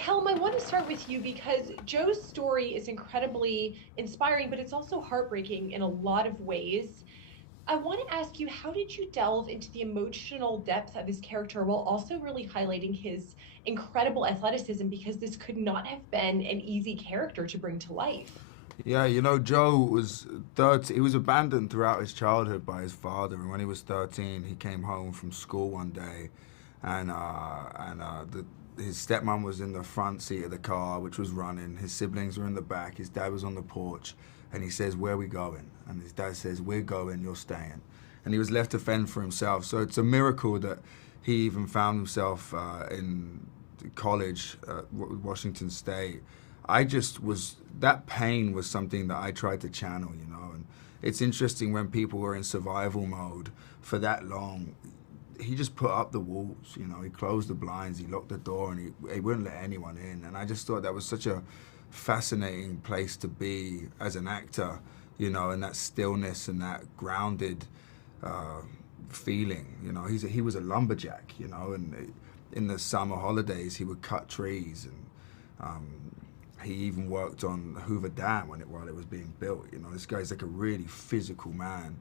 Callum, I want to start with you because Joe's story is incredibly inspiring, but it's also heartbreaking in a lot of ways. I want to ask you, how did you delve into the emotional depth of his character while also really highlighting his incredible athleticism? Because this could not have been an easy character to bring to life. Yeah, Joe was 13. He was abandoned throughout his childhood by his father, and when he was 13, he came home from school one day, and his stepmom was in the front seat of the car, which was running. His siblings were in the back. His dad was on the porch, and he says, "Where are we going?" And his dad says, "We're going. You're staying." And he was left to fend for himself. So it's a miracle that he even found himself in college at Washington State. I just was that pain was something that I tried to channel, and it's interesting when people were in survival mode for that long. He just put up the walls, He closed the blinds, he locked the door, and he wouldn't let anyone in. And I just thought that was such a fascinating place to be as an actor, and that stillness and that grounded uh, feeling. He was a lumberjack, and in the summer holidays he would cut trees and. He even worked on Hoover Dam while it was being built. This guy's like a really physical man,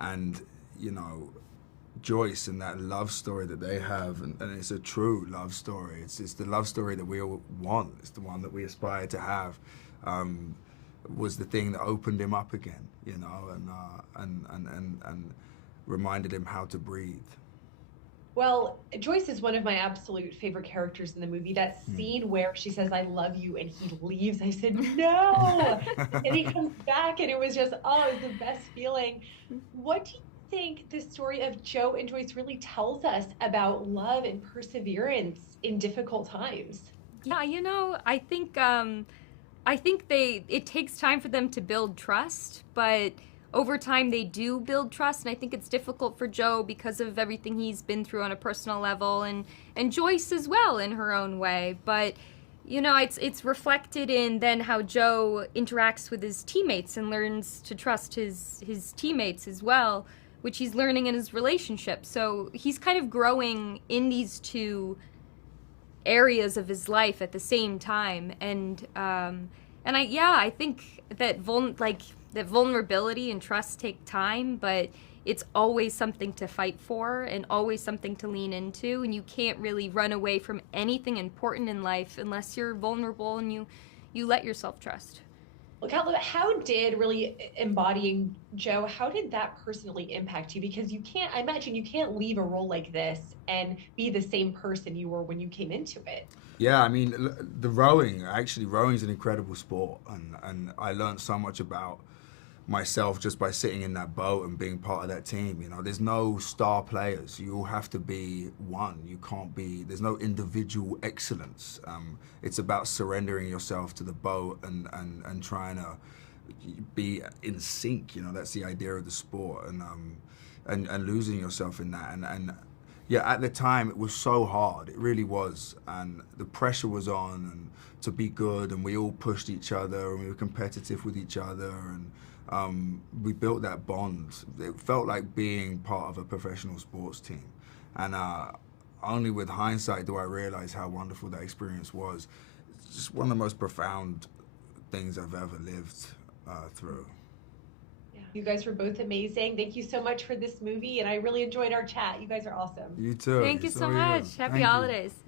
and you know, Joyce and that love story that they have, and it's a true love story. It's the love story that we all want. It's the one that we aspire to have. Um, was the thing that opened him up again, and reminded him how to breathe. Well, Joyce is one of my absolute favorite characters in the movie. That Hmm. scene where she says, I love you, and he leaves. I said, no. And he comes back, and it was just, oh, it was the best feeling. What do you think the story of Joe and Joyce really tells us about love and perseverance in difficult times? Yeah, I think they it takes time for them to build trust, but over time they do build trust, and I think it's difficult for Joe because of everything he's been through on a personal level, and Joyce as well in her own way. But it's reflected in then how Joe interacts with his teammates and learns to trust his teammates as well, which he's learning in his relationship. So he's kind of growing in these two areas of his life at the same time, and I think that that vulnerability and trust take time, but it's always something to fight for and always something to lean into, and you can't really run away from anything important in life unless you're vulnerable and you let yourself trust. Look, how did really embodying Joe, how did that personally impact you? Because you can't, I imagine you can't leave a role like this and be the same person you were when you came into it. Yeah, I mean, the rowing, actually, rowing is an incredible sport. And I learned so much about myself just by sitting in that boat and being part of that team. There's no star players. You all have to be one. You can't be, there's no individual excellence. It's about surrendering yourself to the boat and trying to be in sync. That's the idea of the sport. And losing yourself in that. And yeah, at the time it was so hard. It really was, and the pressure was on, and to be good, and we all pushed each other, and we were competitive with each other, and we built that bond. It felt like being part of a professional sports team, and only with hindsight do I realize how wonderful that experience was. It's just one of the most profound things I've ever lived through. Yeah. You guys were both amazing. Thank you so much for this movie, and I really enjoyed our chat. You guys are awesome. You too. Thank you So so are you. much. Happy Thank you. holidays.